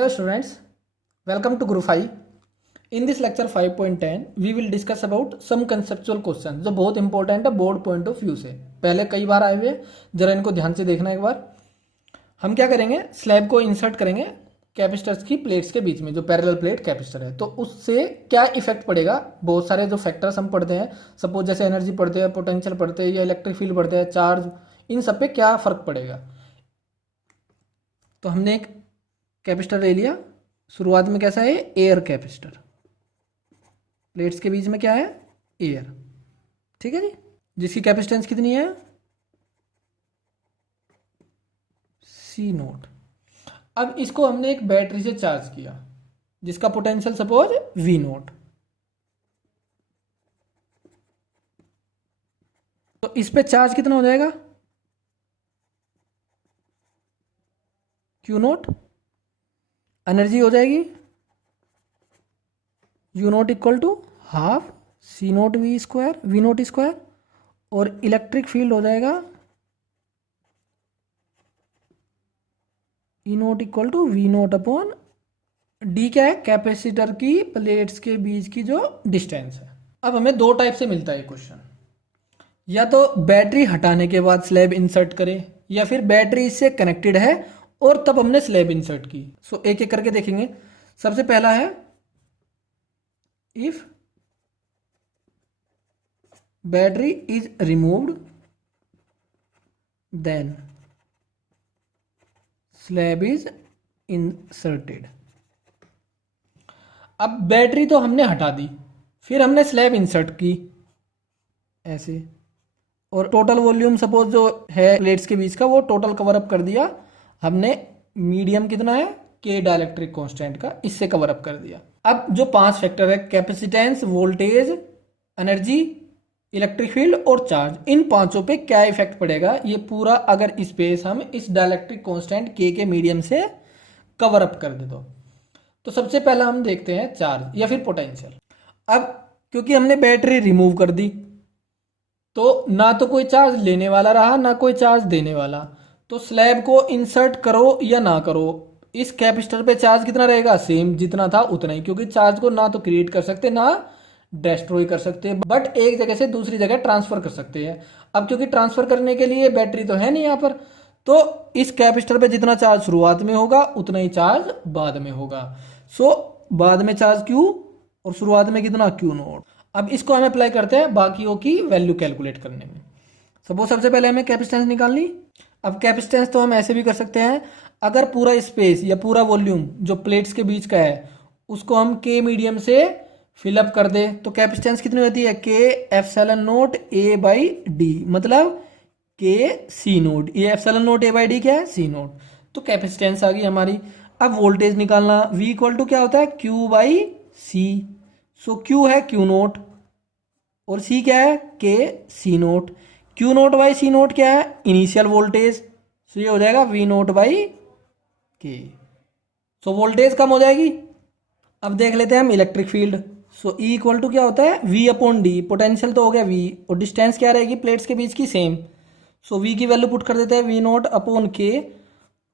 Hello students, welcome to Group 5. In this lecture 5.10 we will discuss about some conceptual questions जो बहुत important है board point of view से। पहले कई बार आए हुए, जरा इनको ध्यान से देखना एक बार। हम क्या करेंगे, स्लैब को इंसर्ट करेंगे कैपेसिटर्स की प्लेट्स के बीच में, जो पैरेलल प्लेट कैपेसिटर है, तो उससे क्या इफेक्ट पड़ेगा। बहुत सारे जो फैक्टर्स हम पढ़ते हैं, सपोज जैसे एनर्जी पढ़ते हैं, पोटेंशियल पढ़ते हैं, या इलेक्ट्रिक फील्ड पढ़ते हैं, चार्ज, इन सब पे क्या फर्क पड़ेगा। तो हमने एक कैपेसिटर ले लिया, शुरुआत में कैसा है, एयर कैपेसिटर, प्लेट्स के बीच में क्या है, एयर, ठीक है जी, जिसकी कैपेसिटेंस कितनी है, सी नोट। अब इसको हमने एक बैटरी से चार्ज किया जिसका पोटेंशियल सपोज वी नोट। तो इस पे चार्ज कितना हो जाएगा, क्यू नोट। एनर्जी हो जाएगी U naught equal to half C naught V square, V naught square, और इलेक्ट्रिक फील्ड हो जाएगा E naught equal to V naught upon D. क्या है, कैपेसिटर की प्लेट्स के बीच की जो डिस्टेंस है। अब हमें दो टाइप से मिलता है क्वेश्चन, या तो बैटरी हटाने के बाद स्लैब इंसर्ट करें, या फिर बैटरी इससे कनेक्टेड है और तब हमने स्लैब इंसर्ट की। सो एक एक करके देखेंगे। सबसे पहला है, if battery is removed then slab is inserted. अब बैटरी तो हमने हटा दी, फिर हमने स्लैब इंसर्ट की ऐसे, और टोटल वॉल्यूम सपोज जो है प्लेट्स के बीच का, वो टोटल कवर अप कर दिया हमने। मीडियम कितना है, के डाइलेक्ट्रिक कांस्टेंट का, इससे कवर अप कर दिया। अब जो पांच फैक्टर है, capacitance, voltage, energy, electric field और चार्ज, इन पांचों पे क्या इफेक्ट पड़ेगा, ये पूरा अगर स्पेस हम इस डाइलेक्ट्रिक कांस्टेंट के मीडियम से कवर अप कर दे तो सबसे पहला हम देखते हैं चार्ज या फिर पोटेंशियल। अब क्योंकि हमने बैटरी रिमूव कर दी तो ना तो कोई चार्ज लेने वाला रहा ना कोई चार्ज देने वाला, तो स्लैब को इंसर्ट करो या ना करो, इस कैपेसिटर पे चार्ज कितना रहेगा, सेम जितना था उतना ही, क्योंकि चार्ज को ना तो क्रिएट कर सकते ना डिस्ट्रॉय कर सकते, बट एक जगह से दूसरी जगह ट्रांसफर कर सकते हैं। अब क्योंकि ट्रांसफर करने के लिए बैटरी तो है नहीं यहाँ पर, तो इस कैपेसिटर पे जितना चार्ज शुरुआत में होगा उतना ही चार्ज बाद में होगा। सो बाद में चार्ज क्यू और शुरुआत में कितना, क्यू नोट। अब इसको हम अप्लाई करते हैं बाकियों की वैल्यू कैलकुलेट करने में। सपोज सबसे पहले हमें कैपेसिटेंस निकालनी। अब कैपेसिटेंस तो हम ऐसे भी कर सकते हैं, अगर पूरा स्पेस या पूरा वॉल्यूम जो प्लेट्स के बीच का है उसको हम के मीडियम से फिलअप कर दे तो कैपेसिटेंस कितनी होती है, के epsilon note A by D, मतलब के सी नोट। ये epsilon note A by D क्या है, सी नोट। तो कैपेसिटेंस आ गई हमारी। अब वोल्टेज निकालना, V इक्वल टू क्या होता है, Q by C. So Q है Q नोट और C क्या है, K C naught. Q naught by C naught क्या है, इनिशियल वोल्टेज। सो ये हो जाएगा V नोट बाई के। सो वोल्टेज कम हो जाएगी। अब देख लेते हैं हम electric field. So E equal to क्या होता है, V अपॉन डी। पोटेंशियल तो हो गया V और डिस्टेंस क्या रहेगी प्लेट्स के बीच की, सेम। सो V की वैल्यू पुट कर देते हैं, V naught upon K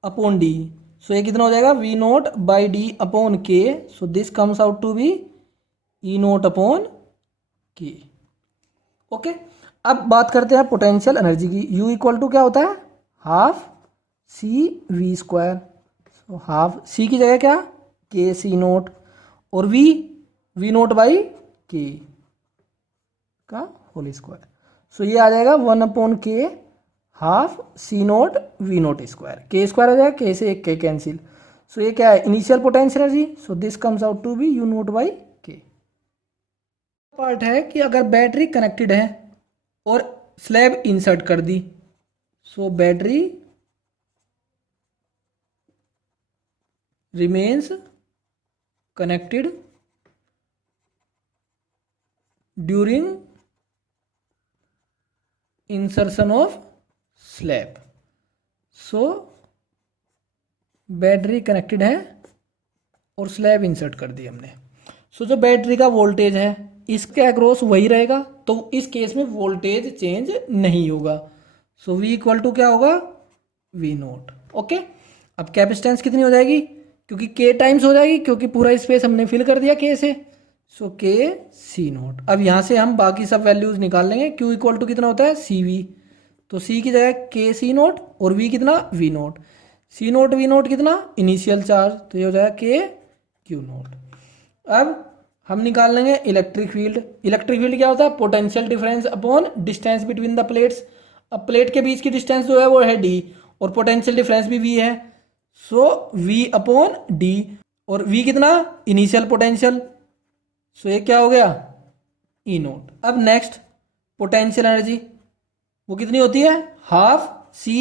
upon D. So ये कितना हो जाएगा, V naught by D upon K. So this comes out to be E naught upon K. Okay, अब बात करते हैं पोटेंशियल एनर्जी की। U इक्वल टू क्या होता है, half C V square. So half C की जगह क्या, के सी नोट, और V नोट बाई के का होल स्क्वायर। सो ये आ जाएगा 1 upon K half C naught V naught square. K square आ जाएगा, के से एक के कैंसिल। सो ये क्या है, initial potential energy. So this comes out to be U naught by K. Part है कि अगर बैटरी कनेक्टेड है और स्लैब इंसर्ट कर दी, so battery remains connected during insertion of slab. So battery connected है और स्लैब इंसर्ट कर दी हमने। सो जो बैटरी का वोल्टेज है इसके अक्रॉस वही रहेगा, तो इस केस में वोल्टेज चेंज नहीं होगा। सो V इक्वल टू क्या होगा, V नोट। ओके, अब कैपेसिटेंस कितनी हो जाएगी, क्योंकि के टाइम्स हो जाएगी, क्योंकि पूरा स्पेस हमने फिल कर दिया के से। सो के सी नोट। अब यहाँ से हम बाकी सब वैल्यूज निकाल लेंगे। क्यू इक्वल टू कितना होता है सी वी, तो सी की जगह के सी नोट और वी कितना V naught. C naught V naught कितना इनिशियल चार्ज, तो ये हो जाएगा के क्यू नोट। अब हम निकाल लेंगे इलेक्ट्रिक फील्ड। इलेक्ट्रिक फील्ड क्या होता है potential difference upon distance between the plates. अब प्लेट के बीच की डिस्टेंस जो है वो है डी और पोटेंशियल डिफरेंस भी वी है, सो वी अपॉन डी। और वी कितना इनिशियल पोटेंशियल, सो ये क्या हो गया ई नोट। अब नेक्स्ट पोटेंशियल एनर्जी वो कितनी होती है half C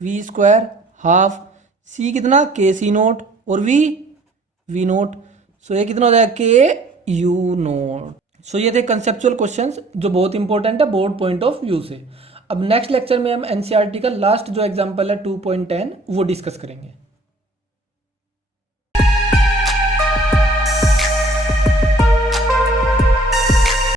V square, half C कितना के सी नोट और वी वी नोट, सो ये कितना हो जाएगा के यू नोट। सो ये थे कंसेप्चुअल क्वेश्चंस जो बहुत इंपॉर्टेंट है बोर्ड पॉइंट ऑफ व्यू से। अब नेक्स्ट लेक्चर में हम एनसीईआरटी का लास्ट जो एग्जांपल है 2.10 वो डिस्कस करेंगे।